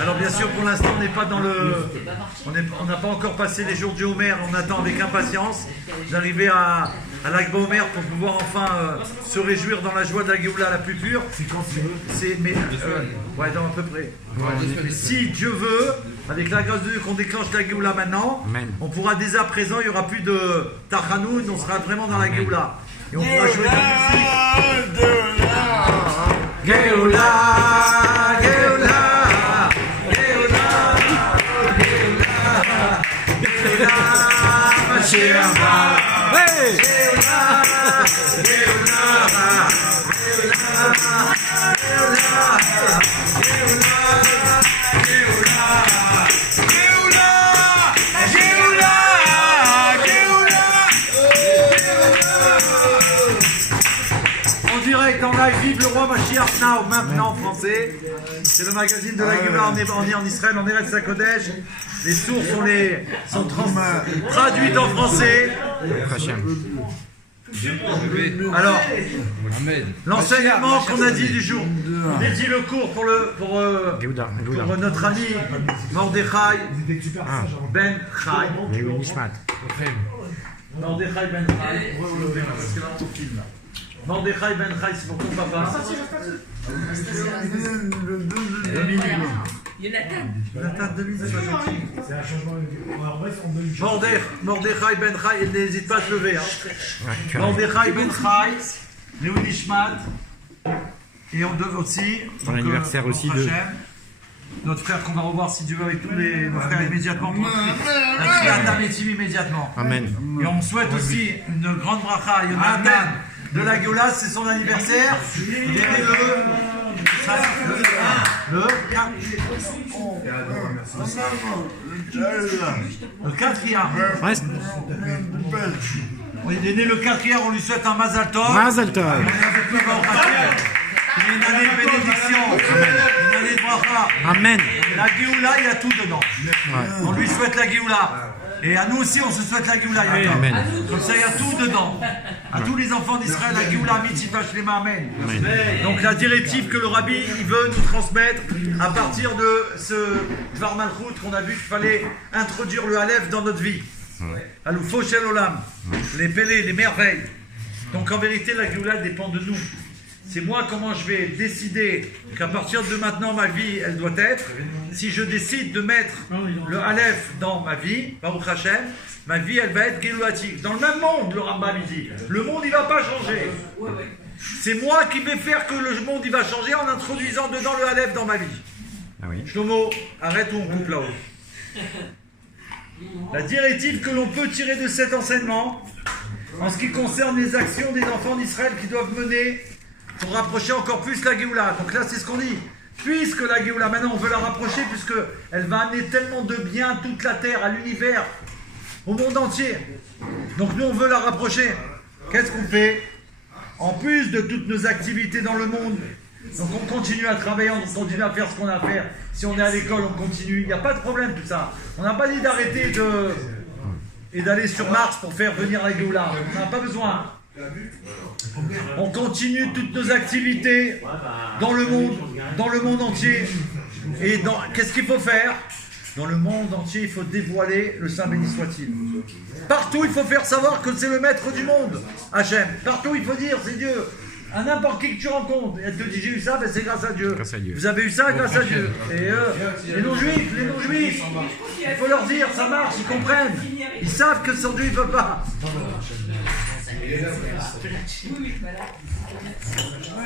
Alors bien sûr pour l'instant on n'est pas dans le... On n'a pas encore passé les jours du Homer, on attend avec impatience d'arriver à l'Ag BaOmer pour pouvoir enfin se réjouir dans la joie de la Géoula la plus pure. C'est quand tu veux. Ouais, dans à peu près. Mais si Dieu veut, avec la grâce de Dieu qu'on déclenche la Géoula maintenant, Amen. on pourra dès à présent, il n'y aura plus de Tachanoun, on sera vraiment dans la Géoula. Et on pourra jouer de la musique. Géoula, Géoula, Géoula, Géoula, Géoula, Mashiach va. Géoula, Géoula, Géoula, en live, vive le roi Mashiach Now, maintenant en français. C'est le magazine de la Géoula, on est en Israël, on est Eretz HaKodesh. Les sources sont traduites en français. Alors, l'enseignement qu'on a dit du jour, on a dit le cours pour notre ami Mordechai Ben Chai. Mordechai Ben Chai. Mordechai Ben Chai, c'est pour ton papa. Jonathan, 2 minutes, c'est pas gentil. C'est un changement. Mordechai Ben Chai, il n'hésite pas à se lever. Mordechai Ben Chai, Léon Nishmat, et on doit aussi. Pour l'anniversaire aussi de. Notre frère qu'on va revoir si Dieu veut avec tous nos frères immédiatement pour la Triata Métim immédiatement. Amen. Et on souhaite aussi une grande bracha à Jonathan de la Géoula, c'est son anniversaire. Il est né le 4e. Il est né le 4e, on lui souhaite un Mazal Tov. Mazal Tov. Il y a une année de bénédiction, une année de bracha. Amen. La Géoula, il y a tout dedans. On lui souhaite la Géoula. Et à nous aussi, on se souhaite la Géoula. Amen. Comme ça, il y a tout dedans. À tous les enfants d'Israël, la Géoula, Mitzvah Shlema, Amen. Donc la directive que le Rabbi il veut nous transmettre à partir de ce Dvar Malchut qu'on a vu qu'il fallait introduire le Aleph dans notre vie. Aloufo Shel Olam, les pélés, les merveilles. Donc en vérité, la Géoula dépend de nous. C'est moi comment je vais décider qu'à partir de maintenant ma vie elle doit être. Si je décide de mettre le Aleph dans ma vie, Baruch Hashem, ma vie elle va être Géoulatique. Dans le même monde, le Rambam il dit, le monde il va pas changer. C'est moi qui vais faire que le monde il va changer en introduisant dedans le Aleph dans ma vie. Ah oui. Shlomo, arrête ou on coupe là-haut. La directive que l'on peut tirer de cet enseignement, en ce qui concerne les actions des enfants d'Israël qui doivent mener pour rapprocher encore plus la Géoula. Donc là, c'est ce qu'on dit. Puisque la Géoula, maintenant, on veut la rapprocher, puisqu'elle va amener tellement de bien à toute la terre, à l'univers, au monde entier. Donc nous, on veut la rapprocher. Qu'est-ce qu'on fait? En plus de toutes nos activités dans le monde, donc on continue à travailler, on continue à faire ce qu'on a à faire. Si on est à l'école, on continue. Il n'y a pas de problème, tout ça. On n'a pas dit d'arrêter et d'aller sur Mars pour faire venir la Géoula. On n'a pas besoin. On continue toutes nos activités dans le monde entier. Et qu'est-ce qu'il faut faire? Dans le monde entier, il faut dévoiler le Saint béni soit-il. Partout, il faut faire savoir que c'est le maître du monde, Hachem. Partout, il faut dire, c'est Dieu. À n'importe qui que tu rencontres, et elle te dit j'ai eu ça, ben c'est grâce à Dieu. Grâce à Dieu. Vous avez eu ça grâce à Dieu. Et les non-juifs, il faut leur dire, ça marche, ils comprennent. Ils savent que sans Dieu, ils ne peuvent pas.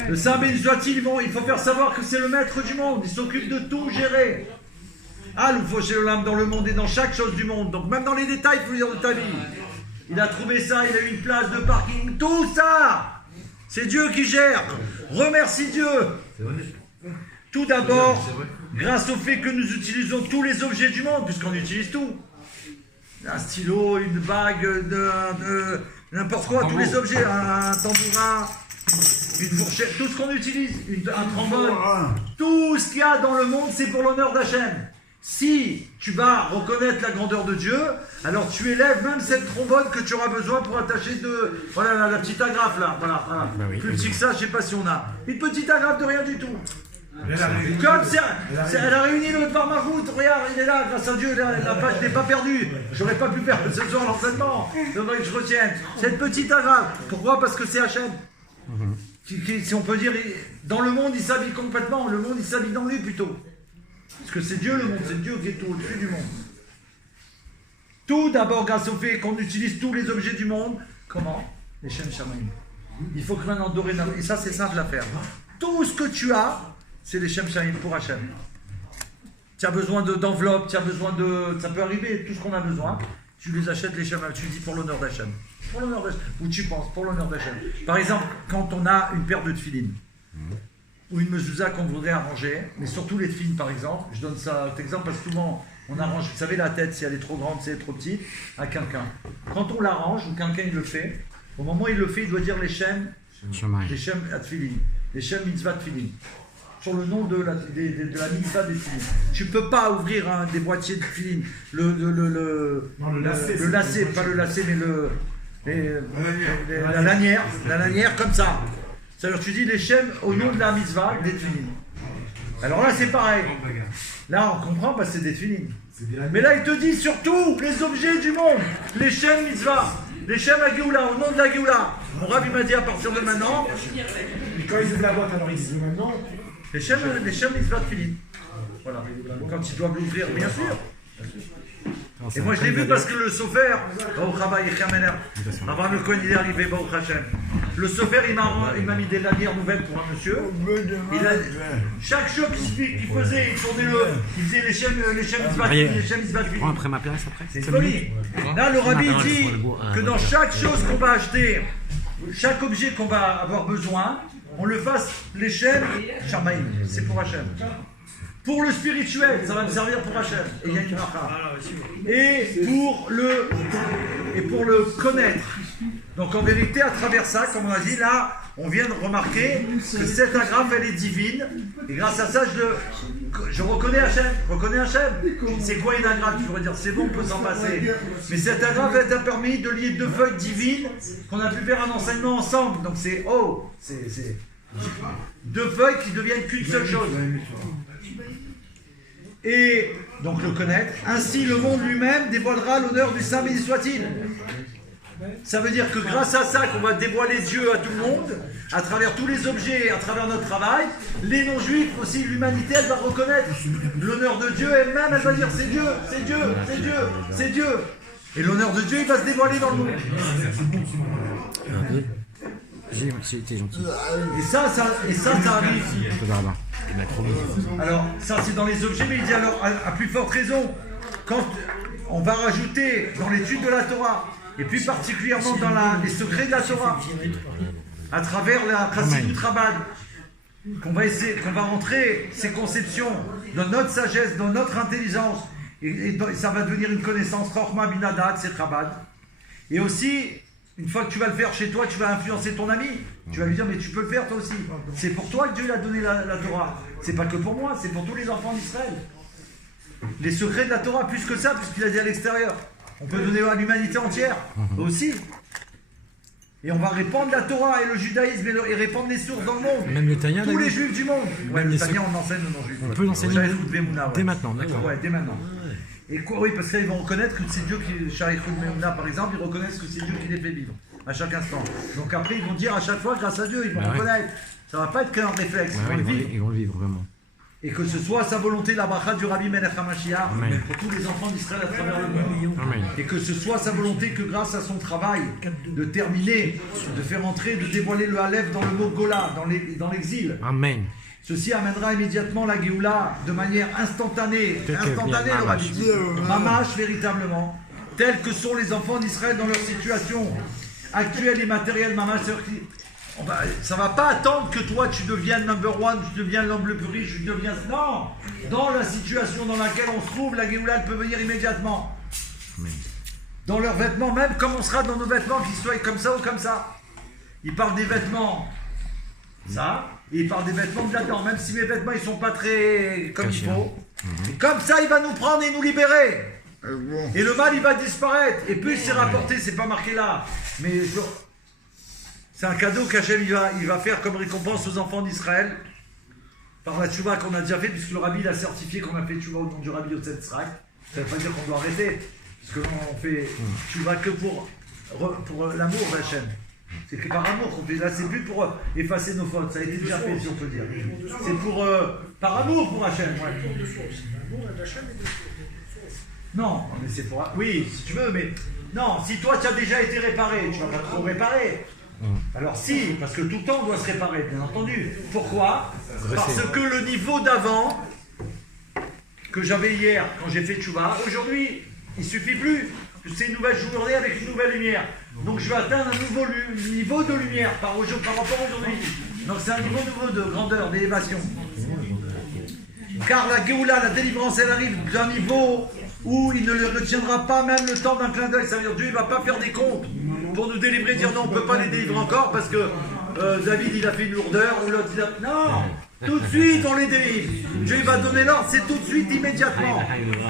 Le Saint béni soit-il, il faut faire savoir que c'est le maître du monde, il s'occupe de tout gérer. Ah, l'Oufoshéolam dans le monde et dans chaque chose du monde, donc même dans les détails, il faut dire de ta vie. Il a trouvé ça, il a eu une place de parking, tout ça, c'est Dieu qui gère. Remercie Dieu. Tout d'abord, grâce au fait que nous utilisons tous les objets du monde, puisqu'on utilise tout. Un stylo, une bague, n'importe quoi, tous les objets, un tambourin, une fourchette, tout ce qu'on utilise, un trombone, tout ce qu'il y a dans le monde, c'est pour l'honneur d'Hachem. Si tu vas reconnaître la grandeur de Dieu, alors tu élèves même cette trombone que tu auras besoin pour attacher de... Voilà la petite agrafe là, voilà. Bah oui. Plus petit que ça, je sais pas si on a. Une petite agrafe de rien du tout. Elle arrive. Comme elle a réuni le Barmarout, regarde, il est là, grâce à Dieu, la page n'est pas perdue. J'aurais pas pu perdre ce soir l'enseignement. Il faudrait que je retienne. Cette petite agrafe. Pourquoi? Parce que c'est Hachem. Si on peut dire, dans le monde, il s'habille complètement. Le monde, il s'habille dans lui plutôt. Parce que c'est Dieu le monde, c'est Dieu qui est tout au-dessus du monde. Tout d'abord grâce au fait qu'on utilise tous les objets du monde. Comment? Les Shem Shamaim. Il faut que maintenant dorénavant, et ça c'est simple à faire. Tout ce que tu as, c'est les Shem Shamaim pour Hachem. Tu as besoin d'enveloppes, tu as besoin de... Ça peut arriver, tout ce qu'on a besoin, tu les achètes les Shem, tu dis pour l'honneur d'Hachem. Pour l'honneur d'Hachem. Ou tu penses, pour l'honneur d'Hachem. Par exemple, quand on a une paire de tefilines, ou une mezouza qu'on voudrait arranger, mais surtout les tefilines par exemple, je donne ça exemple parce que souvent on arrange, vous savez la tête si elle est trop grande, si elle est trop petite, à quelqu'un. Quand on l'arrange, ou quelqu'un il le fait, au moment où il le fait, il doit dire les shem à tefilin, les shem mitzvah tefilin, sur le nom de la mitzvah des tefilin. Tu ne peux pas ouvrir des boîtiers de tefilin, le lacet, pas le lacet, mais la lanière comme ça. C'est-à-dire tu dis les shem au nom de la mitzvah des tefilin. Alors là c'est pareil. Là on comprend parce que c'est des tefilin. Mais là il te dit surtout les objets du monde, les shem mitzvah, les shem à Géoula, au nom de la Géoula. Mon rabbi m'a dit à partir de maintenant. Quand ils ouvrent la boîte, alors ils disent maintenant. Les shem mitzvah tefilin. Voilà. Quand ils doivent l'ouvrir, bien sûr. Et moi je l'ai vu parce que le sofer, Abraham le Cohen il est arrivé, Baruch Hashem. Le sofer il m'a mis des lanières nouvelles pour un monsieur. Chaque chose qu'il faisait, il faisait les shem isbatvi. Prends après ma place après. C'est une folie. Là le rabbi dit que dans chaque chose qu'on va acheter, chaque objet qu'on va avoir besoin, on le fasse les shem shamaim. C'est pour Hachem. Pour le spirituel, ça va me servir pour Hachem. Et il y a une bracha. Et pour le connaître. Donc en vérité, à travers ça, comme on a dit, là, on vient de remarquer que cette agrafe, elle est divine. Et grâce à ça, je reconnais Hachem. C'est quoi une agrafe? Tu pourrais dire, c'est bon, on peut s'en passer. Mais cette agrafe, elle t'a permis de lier deux feuilles divines qu'on a pu faire un enseignement ensemble. Donc c'est deux feuilles qui deviennent qu'une seule chose. Et donc le connaître, ainsi le monde lui-même dévoilera l'honneur du Saint béni soit-il. Ça veut dire que grâce à ça qu'on va dévoiler Dieu à tout le monde, à travers tous les objets, à travers notre travail, les non-juifs aussi, l'humanité, elle va reconnaître l'honneur de Dieu elle-même, elle va dire c'est Dieu, c'est Dieu, c'est Dieu, c'est Dieu. Et l'honneur de Dieu, il va se dévoiler dans le monde. C'était gentil. Et ça arrive. Alors, ça c'est dans les objets, mais il dit alors, à plus forte raison, quand on va rajouter dans l'étude de la Torah, et plus particulièrement dans les secrets de la Torah, à travers la Chassidut Rabbad, qu'on va rentrer ces conceptions dans notre sagesse, dans notre intelligence, et ça va devenir une connaissance, Chorma Binadat, c'est Rabbad. Et aussi, une fois que tu vas le faire chez toi, tu vas influencer ton ami. Tu vas lui dire, mais tu peux le faire toi aussi. C'est pour toi que Dieu a donné la Torah. C'est pas que pour moi, c'est pour tous les enfants d'Israël. Les secrets de la Torah, plus que ça, puisqu'il a dit à l'extérieur. On peut donner à l'humanité entière, aussi. Et on va répandre la Torah et le judaïsme et répandre les sources dans le monde. Même le Tanya, tous les juifs du monde. Ouais, le Tanya, on enseigne aux non-juifs. On peut l'enseigner dès maintenant, d'accord. Ouais, dès maintenant. Et quoi, oui, parce qu'ils vont reconnaître que c'est Dieu qui, Sharichud Meuna par exemple, ils reconnaissent que c'est Dieu qui les fait vivre, à chaque instant. Donc après, ils vont dire à chaque fois, grâce à Dieu, ils vont reconnaître. Ça ne va pas être qu'un réflexe, ils vont le vivre vraiment. Et que ce soit sa volonté, la bracha du Rabbi Melech HaMashiach, pour tous les enfants d'Israël à travers le monde. Amen. Et que ce soit sa volonté que grâce à son travail, de terminer, de faire entrer, de dévoiler le Aleph dans le mot Gola, dans l'exil. Amen. Ceci amènera immédiatement la Géoula de manière instantanée, le Rabbi dit, Mamash véritablement, tels que sont les enfants d'Israël dans leur situation actuelle et matérielle, Mamash, ça ne va pas attendre que toi tu deviennes number one, tu deviennes l'homme le plus riche, tu deviens... Non, dans la situation dans laquelle on se trouve, la Géoula elle peut venir immédiatement. Amen. Dans leurs vêtements, même comme on sera dans nos vêtements, qu'ils soient comme ça ou comme ça. Il parle des vêtements, ça, et il parle des vêtements de là-dedans. Même si mes vêtements ils sont pas très comme il faut, Et comme ça, il va nous prendre et nous libérer. Et le mal, il va disparaître. Et plus c'est rapporté, c'est pas marqué là. Mais c'est un cadeau qu'Hachem il va faire comme récompense aux enfants d'Israël. Par la tchouva qu'on a déjà fait, puisque le rabbi il a certifié qu'on a fait tchouva au nom du rabbi Yosef Tzrak. Ça ne veut pas dire qu'on doit arrêter. Parce que là, on fait tchouva que pour l'amour d'Hachem. C'est que par amour qu'on fait. Là, c'est plus pour effacer nos fautes. Ça a été déjà fait, si on peut dire. C'est pour par amour pour Hachem. Non, mais c'est pour... Oui, si tu veux, mais... Non, si toi, tu as déjà été réparé, tu ne vas pas trop réparer. Alors si, parce que tout le temps, on doit se réparer, bien entendu. Pourquoi? Parce que le niveau d'avant, que j'avais hier, quand j'ai fait tchouva, aujourd'hui, il ne suffit plus. C'est une nouvelle journée avec une nouvelle lumière. Donc je vais atteindre un nouveau niveau de lumière par rapport à aujourd'hui. Donc c'est un niveau nouveau de grandeur, d'élévation. Car la Géoula, la délivrance, elle arrive d'un niveau où il ne le retiendra pas même le temps d'un clin d'œil. Ça veut dire Dieu ne va pas faire des comptes pour nous délivrer, dire non, on ne peut pas les délivrer encore parce que David il a fait une lourdeur ou l'autre il a... Non, tout de suite on les délivre. Dieu va donner l'ordre, c'est tout de suite, immédiatement.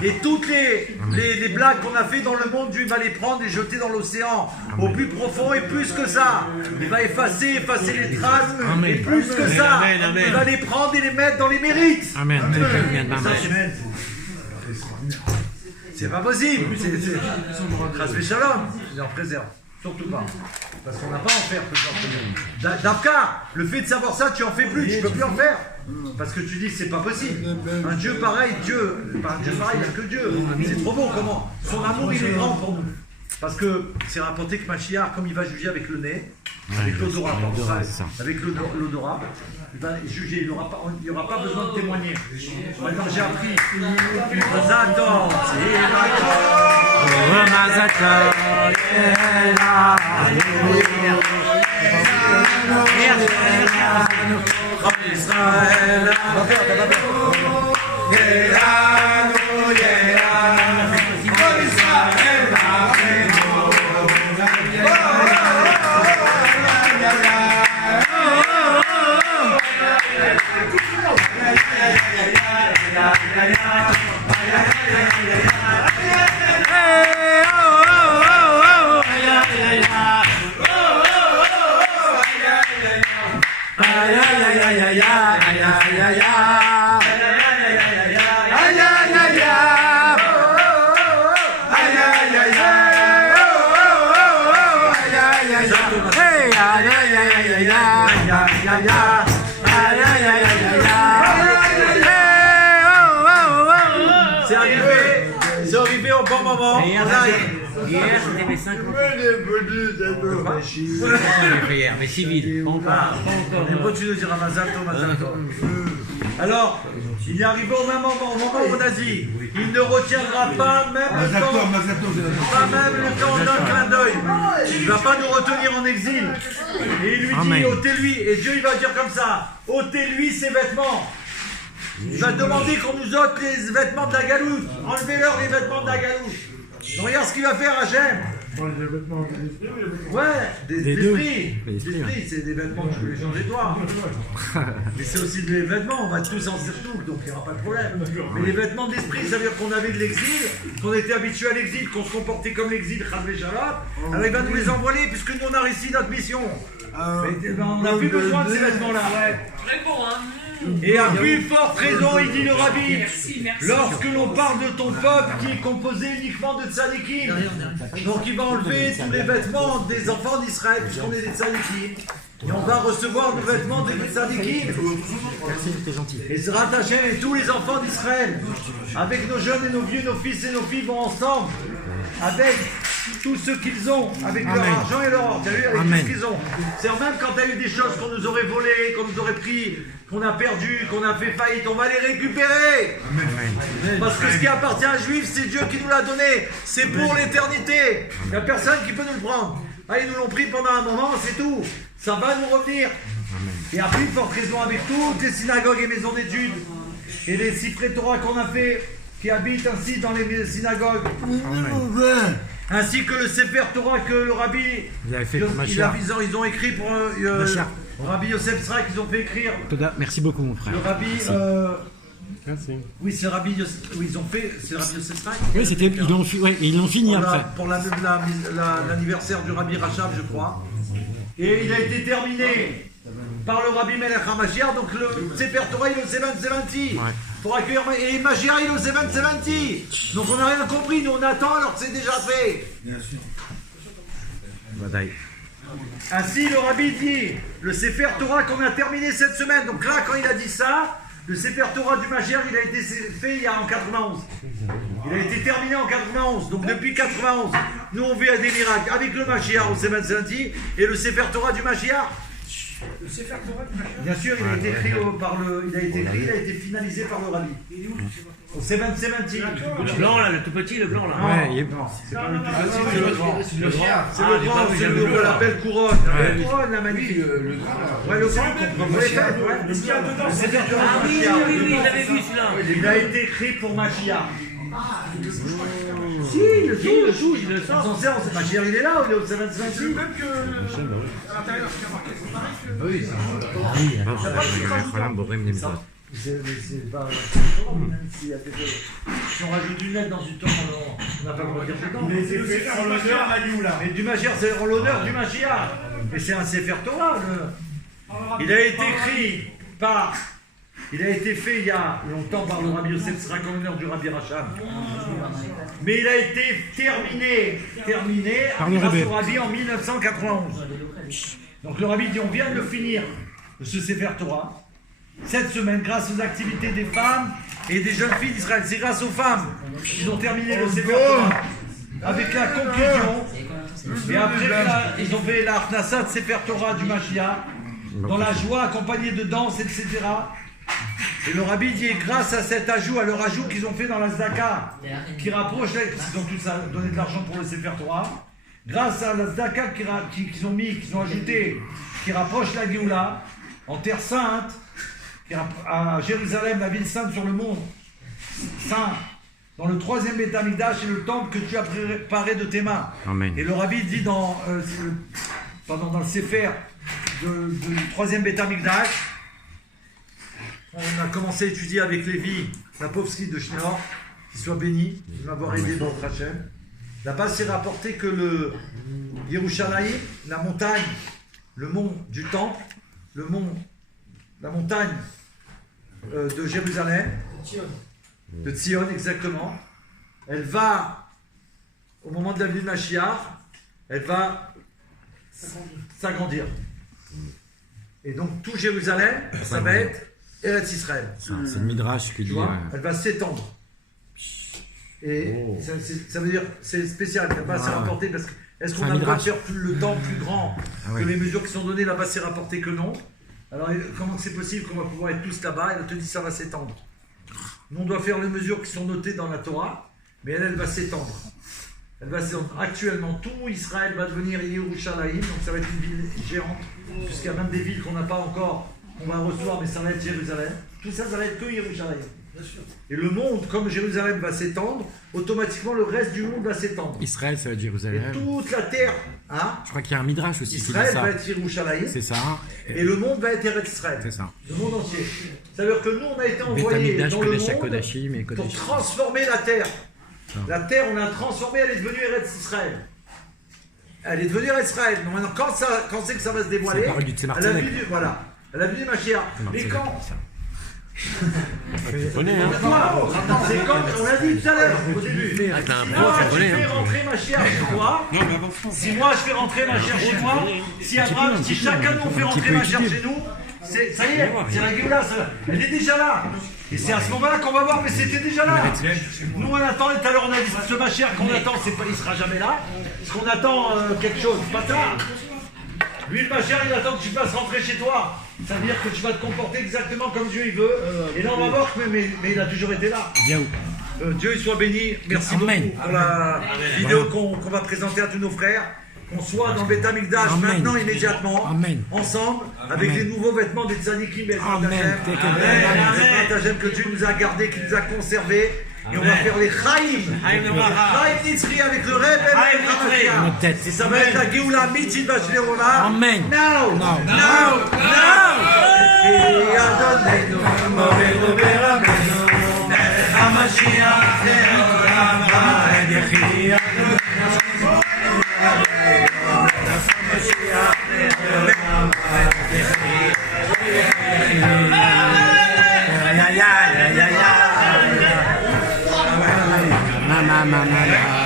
Et toutes les blagues qu'on a fait dans le monde, Dieu va les prendre et jeter dans l'océan au plus profond et plus que ça. Il va effacer les traces et plus que ça. Il va les prendre et les mettre dans les mérites. Amen. C'est pas possible. C'est Shalom. Il en préserve. Surtout pas. Parce qu'on n'a pas à en faire. D'Afka, le fait de savoir ça, tu en fais plus. Tu peux plus en faire. Parce que tu dis que c'est pas possible. Un Dieu pareil, il n'y a que Dieu. C'est trop beau comment. Son amour, il est grand pour nous. Parce que c'est rapporté que Mashiach, comme il va juger avec le nez, avec l'odorat, avec l'odorat, il va juger, il n'y aura pas besoin de témoigner. Maintenant j'ai appris. Mazator, C'est arrivé au bon moment. Hier, c'était mes 5 ans. Hier, mais civil. Pas encore. Tu nous diras Mazato. Alors, il est arrivé au même moment, au moment où on a dit, il ne retiendra pas même le temps d'un clin d'œil. Il ne va pas nous retenir en exil. Et il lui dit, ôtez-lui. Et Dieu, il va dire comme ça, ôtez-lui ses vêtements. Il va demander qu'on nous ôte les vêtements de la galoute. Enlevez-leur les vêtements de la galoute. Donc regarde ce qu'il va faire Hachem. Ouais, d'esprit. D'esprit, c'est des vêtements que je peux les changer toi. Mais c'est aussi des vêtements, on va tous en surtout, donc il n'y aura pas de problème. Mais les vêtements d'esprit, ça veut dire qu'on avait de l'exil, qu'on était habitué à l'exil, qu'on se comportait comme l'exil, alors il va nous les envoyer puisque nous on a réussi notre mission. Mais on n'a plus besoin de ces vêtements-là. Très bon, hein. Et à plus forte raison, il dit le rabbi, lorsque l'on parle de ton peuple qui est composé uniquement de tzadikim, donc il va enlever tous les vêtements des enfants d'Israël, puisqu'on est des tzadikim, et on va recevoir nos vêtements des tzadikim. Merci, t'es gentil. Et se rattacher et tous les enfants d'Israël, avec nos jeunes et nos vieux, nos fils et nos filles vont ensemble, avec tout ce qu'ils ont, avec leur argent et leur or, tu as vu, avec tout ce qu'ils ont. C'est même quand tu as eu des choses qu'on nous aurait volées, qu'on nous aurait pris, qu'on a perdu, qu'on a fait faillite, on va les récupérer. Amen. Parce que ce qui appartient à un juif, c'est Dieu qui nous l'a donné. C'est pour l'éternité. Il n'y a personne qui peut nous le prendre. Ah, ils nous l'ont pris pendant un moment, c'est tout. Ça va nous revenir. Et à plus forte raison avec toutes les synagogues et maisons d'études et les cyprès Torah qu'on a fait, qui habitent ainsi dans les synagogues. Ainsi que le Sefer Torah que le rabbi, ils ont écrit pour Rabbi Yosef Tzrak, ils ont fait écrire. Merci beaucoup mon frère. Le rabbi Merci. Oui, c'est Rabbi Yosef. Oui, ils ont fait. C'est Rabbi Yosef Stein. Oui, c'était, ils l'ont fini après. Pour l'anniversaire du Rabbi Rachab, je crois. Et il a été terminé par le Rabbi Melech HaMashiach. Donc le Sefer Torah, il est au 770. Ouais. Pour accueillir. Et Mashiach, il est au 770. Donc on n'a rien compris. Nous, on attend alors que c'est déjà fait. Bien sûr. Badaï. Ainsi, le Rabbi dit le Sefer Torah qu'on a terminé cette semaine. Donc là, quand il a dit ça, le Sefer Torah du Mashiach, il a été fait il y a en 91. Il a été terminé en 91. Donc depuis 91, nous on vit à des miracles avec le Mashiach au 770 et le Sefer Torah du Mashiach. Le Sefer Torah du Mashiach. Bien sûr, il a été écrit il a été finalisé par le Rabbi. Il est où le Sefer Au 770. Le blanc là, le tout petit, le blanc là. Ouais, il est... c'est pas le petit, c'est le grand. C'est le grand. C'est le grand, c'est le qu'on l'appelle couronne. La couronne, la magnifique. le grand. Ouais, le grand, vous l'avez fait, ouais. Est-ce qu'il y a dedans? Le Sefer Torah Ah du oui, Mashiach. oui, oui, je l'avais vu celui-là. Il a été écrit pour Mashiach. Si, le joue, il le On sort. s'en sert, Mashiach il est là, il est au 726. Même que à l'intérieur, c'est marqué, c'est pareil que... Oui, C'est pas. Si on rajoute une lettre dans une tombe, on n'a pas le droit de dire dedans. Mais c'est fait en l'honneur à Lioula. Mais du Mashiach, c'est en l'honneur du Mashiach. Et c'est un Sefer Torah. Il a été écrit par. Il a été fait il y a longtemps par le Rabbi Yosef Srak en l'honneur du Rabbi Rachab. Mais il a été terminé grâce au Rabbi en 1991. Donc le Rabbi dit on vient de le finir, ce Sefer Torah, cette semaine, grâce aux activités des femmes et des jeunes filles d'Israël. C'est grâce aux femmes qu'ils ont terminé le Sefer Torah avec la conclusion. Et après, ils ont fait la Harnassa de Sefer Torah du Mashiach, dans la joie accompagnée de danse, etc. Et le Rabbi dit, grâce à cet ajout, à leur ajout qu'ils ont fait dans la Zdaka, qui rapproche, parce qu'ils ont tous donné de l'argent pour le Sefer Torah, grâce à la Zdaka qu'ils ont mis, qu'ils ont ajouté, qui rapproche la Géoula, en terre sainte, à Jérusalem, la ville sainte sur le monde saint, dans le 3e Beth Amikdash, c'est le temple que tu as préparé de tes mains. Amen. Et le Rabbi dit dans le Sefer du 3e Beth Amikdash, on a commencé à étudier avec Lévi, la Povski de Schneor, qu'il soit béni de m'avoir aidé dans le Hachem. Là-bas, c'est rapporté que le Yerushalayim, la montagne, le mont du Temple, la montagne de Jérusalem, de Tzion exactement, elle va, au moment de la venue de Mashiach, elle va s'agrandir. Et donc tout Jérusalem, ça va être Eretz Israël. C'est le Midrash qui dit. Elle va s'étendre. Et ça veut dire, c'est spécial, là-bas c'est rapporté parce que est-ce qu'on a le droit de faire le temps plus grand que les mesures qui sont données là-bas, c'est rapporté que non. Alors comment c'est possible qu'on va pouvoir être tous là-bas? Elle te dit ça va s'étendre. Nous on doit faire les mesures qui sont notées dans la Torah, mais elle va s'étendre. Elle va s'étendre. Actuellement, tout Israël va devenir Yerushalayim, donc ça va être une ville géante, puisqu'il y a même des villes qu'on n'a pas encore, qu'on va recevoir, mais ça va être Jérusalem. Tout ça, ça va être que Yerushalayim. Et le monde, comme Jérusalem va s'étendre, automatiquement le reste du monde va s'étendre. Israël, ça va être Et Jérusalem. toute la terre, hein, Je crois qu'il y a un Midrash aussi qui dit Israël ça. va être Yerushalayim, C'est ça. et le monde va être Eretz Israël. C'est ça. Le monde entier. C'est-à-dire que nous, on a été Beth envoyés Amikdash, dans le Kodesh monde HaKodashim et pour Kodesh. transformer la terre. La terre, on l'a transformée, elle est devenue Eretz Israël. Elle est devenue Eretz Israël. Donc maintenant, quand c'est que ça va se dévoiler, C'est la parole du Tzemar elle a Tzedek. vu voilà. Elle a vu Mashiach. Mais quand Tu connais, hein. c'est quand, on l'a dit tout à l'heure, au début. Ah, t'as un Si pro, moi, tu je connais, fais hein. rentrer Mashiach chez moi, si moi je fais rentrer Mashiach chez moi, si chacun de nous fait rentrer Mashiach chez nous, ça y est, c'est la Géoula, elle est déjà là. Et c'est à ce moment-là qu'on va voir, mais c'était déjà là. Nous on attend, et tout à l'heure on a dit, ce Mashiach qu'on attend, il sera jamais là. Parce qu'on attend quelque chose, pas tard. Lui le Mashiach, il attend que tu fasses rentrer chez toi. Ça veut dire que tu vas te comporter exactement comme Dieu il veut. Et là on va voir que mais il a toujours été là. Bien où Dieu il soit béni. Merci Amen. beaucoup pour la vidéo qu'on va présenter à tous nos frères. Qu'on soit dans le Beth Amikdash Amen. maintenant, immédiatement, Amen. ensemble, avec les nouveaux vêtements des tzadikim. Amen. Que Dieu nous a gardés, qui nous a conservés. Et on va faire les Chaim. Chaim Nitzri avec le Rebbe et le Ramachia. Et ça va être la Géoula Mitzit Bashlerola. Amen. Now. Now. Now. Now. Et Adonai, Ma, ma, ma, ma, ma.